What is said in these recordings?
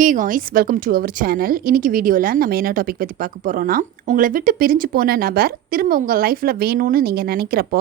Hey guys welcome to our channel இன்றைக்கி வீடியோவில் நம்ம என்ன டாபிக் பற்றி பார்க்க போகிறோன்னா உங்களை விட்டு பிரிஞ்சு போன நபர் திரும்ப உங்கள் லைஃப்பில் வேணும்னு நீங்கள் நினைக்கிறப்போ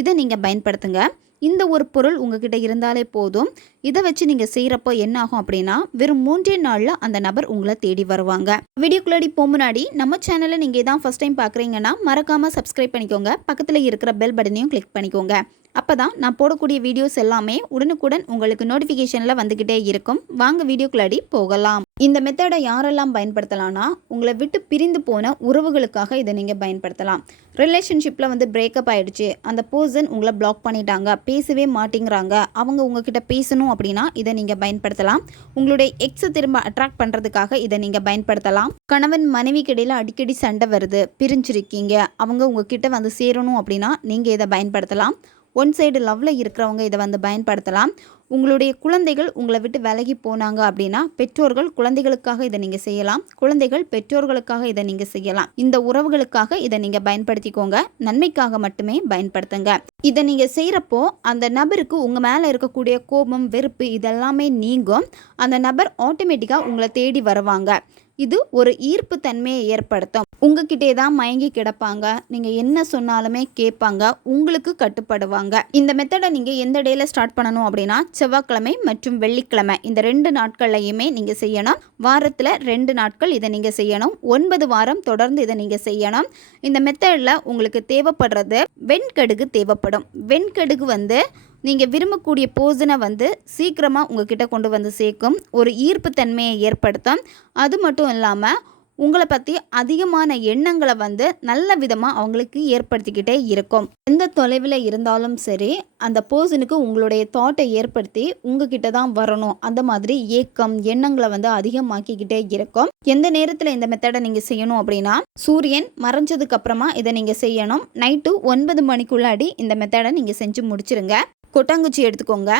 இதை நீங்கள் பயன்படுத்துங்க. இந்த ஒரு பொருள் உங்ககிட்ட இருந்தாலே போதும். இதை வச்சு நீங்கள் செய்கிறப்போ என்ன ஆகும் அப்படின்னா வெறும் மூன்றே நாளில் அந்த நபர் உங்களை தேடி வருவாங்க. வீடியோக்குள்ளாடி போக முன்னாடி நம்ம சேனலை நீங்கள் இதான் ஃபஸ்ட் டைம் பார்க்குறீங்கன்னா மறக்காமல் சப்ஸ்கிரைப் பண்ணிக்கோங்க. பக்கத்தில் இருக்கிற பெல் பட்டனையும் கிளிக் பண்ணிக்கோங்க. அப்போ தான் நான் போடக்கூடிய வீடியோஸ் எல்லாமே உடனுக்குடன் உங்களுக்கு நோட்டிஃபிகேஷனில் வந்துக்கிட்டே இருக்கும். வாங்க வீடியோக்குள்ளாடி போகலாம். இந்த மெத்தடை யாரெல்லாம் பயன்படுத்தலாம்னா உங்களை விட்டு பிரிந்து போன உறவுகளுக்காக இதை நீங்கள் பயன்படுத்தலாம். ரிலேஷன்ஷிப்பில் வந்து பிரேக்கப் ஆகிடுச்சு அந்த பர்சன் உங்களை பிளாக் பண்ணிட்டாங்க. பேசவே மாட்டேங்கிறாங்க. அவங்க உங்ககிட்ட பேசணும் அப்படின்னா இதை நீங்கள் பயன்படுத்தலாம். உங்களுடைய எக்ஸை திரும்ப அட்ராக்ட் பண்ணுறதுக்காக இதை நீங்கள் பயன்படுத்தலாம். கணவன் மனைவிக்கு இடையில் அடிக்கடி சண்டை வருது. பிரிஞ்சிருக்கீங்க. அவங்க உங்ககிட்ட வந்து சேரணும் அப்படின்னா நீங்கள் இதை பயன்படுத்தலாம். ஒன் சைடு லவ்வில் இருக்கிறவங்க இதை வந்து பயன்படுத்தலாம். உங்களுடைய குழந்தைகள் உங்களை விட்டு விலகி போனாங்க அப்படின்னா பெற்றோர்கள் குழந்தைகளுக்காக இதை நீங்கள் செய்யலாம். குழந்தைகள் பெற்றோர்களுக்காக இதை நீங்கள் செய்யலாம். இந்த உறவுகளுக்காக இதை நீங்கள் பயன்படுத்திக்கோங்க. நன்மைக்காக மட்டுமே பயன்படுத்துங்க. இதை நீங்கள் செய்கிறப்போ அந்த நபருக்கு உங்கள் மேலே இருக்கக்கூடிய கோபம் வெறுப்பு இதெல்லாமே நீங்கும். அந்த நபர் ஆட்டோமேட்டிக்காக உங்களை தேடி வருவாங்க. இது ஒரு ஈர்ப்பு தன்மையை ஏற்படுத்தும். உங்ககிட்டே தான் மயங்கி கிடப்பாங்க. நீங்கள் என்ன சொன்னாலுமே கேட்பாங்க. உங்களுக்கு கட்டுப்படுவாங்க. இந்த மெத்தடை நீங்கள் எந்த டேல ஸ்டார்ட் பண்ணணும் அப்படின்னா செவ்வாய்க்கிழமை மற்றும் வெள்ளிக்கிழமை. இந்த ரெண்டு நாட்கள்லையுமே நீங்கள் செய்யணும். வாரத்தில் ரெண்டு நாட்கள் இதை நீங்கள் செய்யணும். ஒன்பது வாரம் தொடர்ந்து இதை நீங்கள் செய்யணும். இந்த மெத்தடில் உங்களுக்கு தேவைப்படுறது வெண்கடுகு தேவைப்படும். வெண்கடுகு வந்து நீங்கள் விரும்பக்கூடிய போசனை வந்து சீக்கிரமாக உங்ககிட்ட கொண்டு வந்து சேர்க்கும். ஒரு ஈர்ப்பு தன்மையை ஏற்படுத்தும். அது மட்டும் இல்லாமல் உங்களை பற்றி அதிகமான எண்ணங்களை வந்து நல்ல விதமாக அவங்களுக்கு ஏற்படுத்திக்கிட்டே இருக்கும். எந்த தொலைவில் இருந்தாலும் சரி அந்த பர்சனுக்கு உங்களுடைய தாட்டை ஏற்படுத்தி உங்ககிட்ட தான் வரணும். அந்த மாதிரி ஏக்கம் எண்ணங்களை வந்து அதிகமாக்கிக்கிட்டே இருக்கும். எந்த நேரத்தில் இந்த மெத்தடை நீங்கள் செய்யணும் அப்படின்னா சூரியன் மறைஞ்சதுக்கு அப்புறமா இதை நீங்கள் செய்யணும். நைட்டு ஒன்பது மணிக்குள்ளாடி இந்த மெத்தடை நீங்கள் செஞ்சு முடிச்சிருங்க. கொட்டாங்குச்சி எடுத்துக்கோங்க.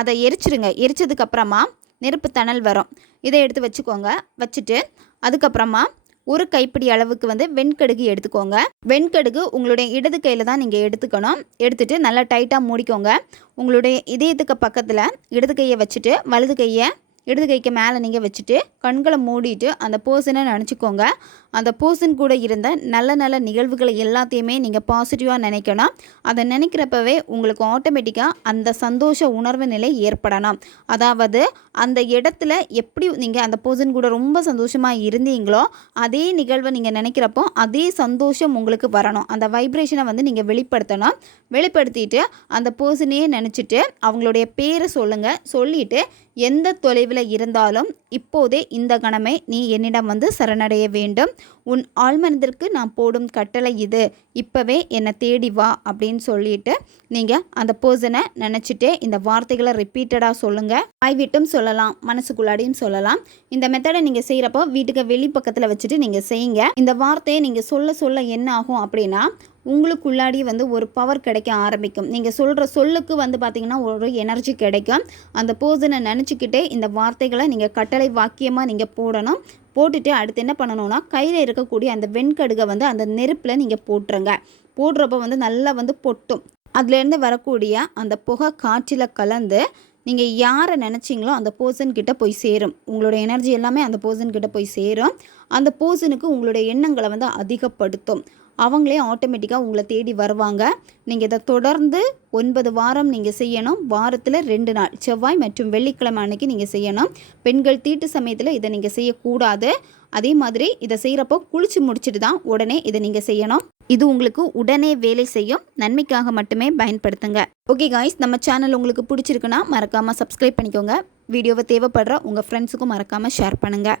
அதை எரிச்சிருங்க. எரிச்சதுக்கு அப்புறமா நெருப்பு தணல் வரும். இதை எடுத்து வச்சுக்கோங்க. வச்சுட்டு அதுக்கப்புறமா ஒரு கைப்பிடி அளவுக்கு வந்து வெண்கடுகு எடுத்துக்கோங்க. வெண்கடுகு உங்களுடைய இடது கையில் தான் நீங்கள் எடுத்துக்கணும். எடுத்துகிட்டு நல்லா டைட்டாக மூடிக்கோங்க. உங்களுடைய இதயத்துக்கு பக்கத்தில் இடது கையை வச்சுட்டு வலது கையை இடது கைக்கு மேலே நீங்கள் வச்சுட்டு கண்களை மூடிட்டு அந்த பர்சனை நினச்சிக்கோங்க. அந்த பர்சன் கூட இருந்த நல்ல நல்ல நிகழ்வுகளை எல்லாத்தையுமே நீங்கள் பாசிட்டிவாக நினைக்கணும். அதை நினைக்கிறப்பவே உங்களுக்கு ஆட்டோமேட்டிக்காக அந்த சந்தோஷ உணர்வு நிலை ஏற்படணும். அதாவது அந்த இடத்துல எப்படி நீங்கள் அந்த பர்சன் கூட ரொம்ப சந்தோஷமாக இருந்தீங்களோ அதே நிகழ்வை நீங்கள் நினைக்கிறப்போ அதே சந்தோஷம் உங்களுக்கு வரணும். அந்த வைப்ரேஷனை வந்து நீங்கள் வெளிப்படுத்தணும். வெளிப்படுத்திட்டு அந்த பர்சனையே நினச்சிட்டு அவங்களுடைய பேரை சொல்லுங்கள் சொல்லிவிட்டு எந்த தொலைவில் இருந்தாலும் இப்போதே இந்த கணமே நீ என்னிடம் வந்து சரணடைய வேண்டும். உன் ஆழ்மனதிற்கு நான் போடும் கட்டளை இது. இப்போவே என்னை தேடி வா அப்படின்னு சொல்லிட்டு நீங்கள் அந்த பர்சனை நினச்சிட்டே இந்த வார்த்தைகளை ரிப்பீட்டடாக சொல்லுங்கள் வாய்விட்டும் சொல்லலாம் மனசுக்குள்ளாடியும் சொல்லலாம். இந்த மெத்தடை நீங்கள் செய்கிறப்போ வீட்டுக்கு வெளி பக்கத்தில் வச்சுட்டு நீங்கள் செய்யுங்க. இந்த வார்த்தையை நீங்கள் சொல்ல சொல்ல என்ன ஆகும் அப்படின்னா உங்களுக்குள்ளாடி வந்து ஒரு பவர் கிடைக்க ஆரம்பிக்கும். நீங்கள் சொல்கிற சொல்லுக்கு வந்து பார்த்திங்கன்னா ஒரு எனர்ஜி கிடைக்கும். அந்த பர்சனை நினச்சிக்கிட்டே இந்த வார்த்தைகளை நீங்கள் கட்டளை வாக்கியமாக நீங்கள் போடணும். போட்டுட்டு அடுத்து என்ன பண்ணணும்னா கையில் இருக்கக்கூடிய அந்த வெண்கடுகை வந்து அந்த நெருப்பில் நீங்கள் போட்டுருங்க. போடுறப்ப வந்து நல்லா வந்து பொட்டும். அதுலேருந்து வரக்கூடிய அந்த புகை காற்றில் கலந்து நீங்கள் யாரை நினச்சிங்களோ அந்த பர்சன் கிட்ட போய் சேரும். உங்களோட எனர்ஜி எல்லாமே அந்த பர்சன் கிட்ட போய் சேரும். அந்த பர்சனுக்கு உங்களுடைய எண்ணங்களை வந்து அதிகப்படுத்தும். அவங்களே ஆட்டோமேட்டிக்காக உங்களை தேடி வருவாங்க. நீங்கள் இதை தொடர்ந்து ஒன்பது வாரம் நீங்கள் செய்யணும். வாரத்தில் ரெண்டு நாள் செவ்வாய் மற்றும் வெள்ளிக்கிழமை அன்னைக்கு நீங்கள் செய்யணும். பெண்கள் தீட்டு சமயத்தில் இதை நீங்கள் செய்யக்கூடாது. அதே மாதிரி இதை செய்கிறப்போ குளிச்சு முடிச்சுட்டு தான் உடனே இதை நீங்கள் செய்யணும். இது உங்களுக்கு உடனே வேலை செய்யும். நன்மைக்காக மட்டுமே பயன்படுத்துங்க. ஓகே காய்ஸ் நம்ம சேனல் உங்களுக்கு பிடிச்சிருக்குன்னா மறக்காமல் சப்ஸ்கிரைப் பண்ணிக்கோங்க. வீடியோவை தேவைப்படுற உங்கள் ஃப்ரெண்ட்ஸுக்கும் மறக்காமல் ஷேர் பண்ணுங்கள்